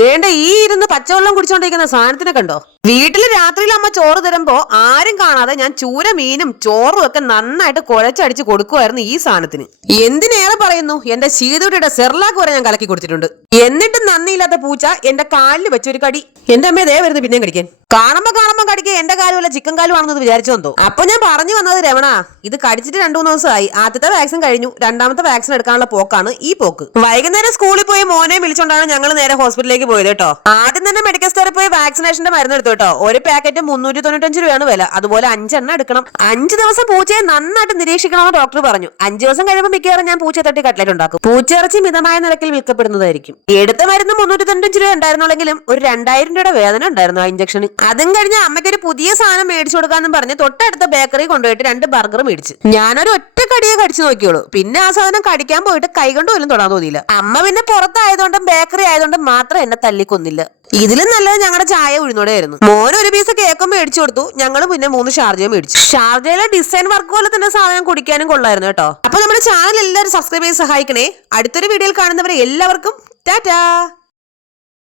വേണ്ട ഈ ഇരുന്ന് പച്ചവെള്ളം കുടിച്ചോണ്ടിരിക്കുന്ന സാധനത്തിനെ കണ്ടോ? വീട്ടില് രാത്രിയിൽ അമ്മ ചോറ് തരുമ്പോ ആരും കാണാതെ ഞാൻ ചൂര മീനും ചോറും ഒക്കെ നന്നായിട്ട് കുഴച്ചടിച്ച് കൊടുക്കുമായിരുന്നു ഈ സാധനത്തിന്. എന്തിനേറെ പറയുന്നു, എന്റെ ശീതയുടെ സെർലാക്ക് വരെ ഞാൻ കലക്കി കൊടുത്തിട്ടുണ്ട്. എന്നിട്ടും നന്ദിയില്ലാത്ത പൂച്ച എന്റെ കാലിൽ വെച്ചൊരു കടി. എന്റെ അമ്മയെ ദേ വരുന്നു പിന്നെയും കടിക്കാൻ. കാണുമ്പോ കടിക്കുക എന്റെ കാലും അല്ല ചിക്കൻ കാലും ആണെന്ന് വിചാരിച്ചോ? അപ്പൊ ഞാൻ പറഞ്ഞു വന്നത് രമണ, ഇത് കടിച്ചിട്ട് 2-3 ദിവസമായി. ആദ്യത്തെ വാക്സിൻ കഴിഞ്ഞു, രണ്ടാമത്തെ വാക്സിൻ എടുക്കാനുള്ള പോക്കാണ് ഈ പോക്ക്. വൈകുന്നേരം സ്കൂളിൽ പോയി മോനെ വിളിച്ചോണ്ടാണ് ഞങ്ങൾ നേരെ ഹോസ്പിറ്റലിലേക്ക് പോയത് കേട്ടോ. ആദ്യം തന്നെ മെഡിക്കൽ സ്റ്റോറിൽ പോയി വാക്സിനേഷന്റെ മരുന്ന് എടുത്തു കേട്ടോ. ഒരു പാക്കറ്റ് 395 രൂപയാണ് വില. അതുപോലെ 5 എണ്ണം എടുക്കണം. 5 ദിവസം പൂച്ചയെ നന്നായിട്ട് നിരീക്ഷിക്കണമെന്ന് ഡോക്ടർ പറഞ്ഞു. 5 ദിവസം കഴിയുമ്പോൾ മിക്കവാറും ഞാൻ പൂച്ചയെ തട്ടി കട്ട്ലറ്റ് ഉണ്ടാക്കും. പൂച്ചയിറച്ചി മിതമായ നിരക്കിൽ വിൽക്കപ്പെടുന്നതായിരിക്കും. എടുത്ത മരുന്ന് 395 രൂപ ഉണ്ടായിരുന്നുള്ളെങ്കിലും ഒരു 2000 രൂപയുടെ വേദന ഉണ്ടായിരുന്നു ആ ഇഞ്ചക്ഷന്. അതും കഴിഞ്ഞ് അമ്മയ്ക്ക് ഒരു പുതിയ സാധനം മേടിച്ചു കൊടുക്കാന്നും പറഞ്ഞ് തൊട്ടടുത്ത ബേക്കറി കൊണ്ടുപോയിട്ട് 2 ബർഗർ മേടിച്ചു. ഞാനൊരു ഒറ്റ കടിയെ കടിച്ചു നോക്കിയോളൂ. പിന്നെ ആ സാധനം കടിക്കാൻ പോയിട്ട് കൈ കൊണ്ട് പോലും തൊടാൻ തോന്നിയില്ല. അമ്മ പിന്നെ പുറത്തായതുകൊണ്ടും ബേക്കറി ആയതുകൊണ്ടും മാത്രം എന്നെ തല്ലിക്കൊന്നില്ല. ഇതിലും നല്ലത് ഞങ്ങളുടെ ചായ ഉഴുന്നോടെ ആയിരുന്നു. മോന് ഒരു പീസ് കേക്കും മേടിച്ചു കൊടുത്തു. ഞങ്ങൾ പിന്നെ 3 ഷാർജയും മേടിച്ചു. ഷാർജയിലെ ഡിസൈൻ വർക്ക് പോലെ തന്നെ സാധനം കുടിക്കാനും കൊള്ളായിരുന്നു കേട്ടോ. അപ്പൊ നമ്മുടെ ചാനൽ എല്ലാവരും സബ്സ്ക്രൈബ് ചെയ്ത് സഹായിക്കണേ. അടുത്തൊരു വീഡിയോയിൽ കാണുന്നവരെ എല്ലാവർക്കും ടാറ്റാ.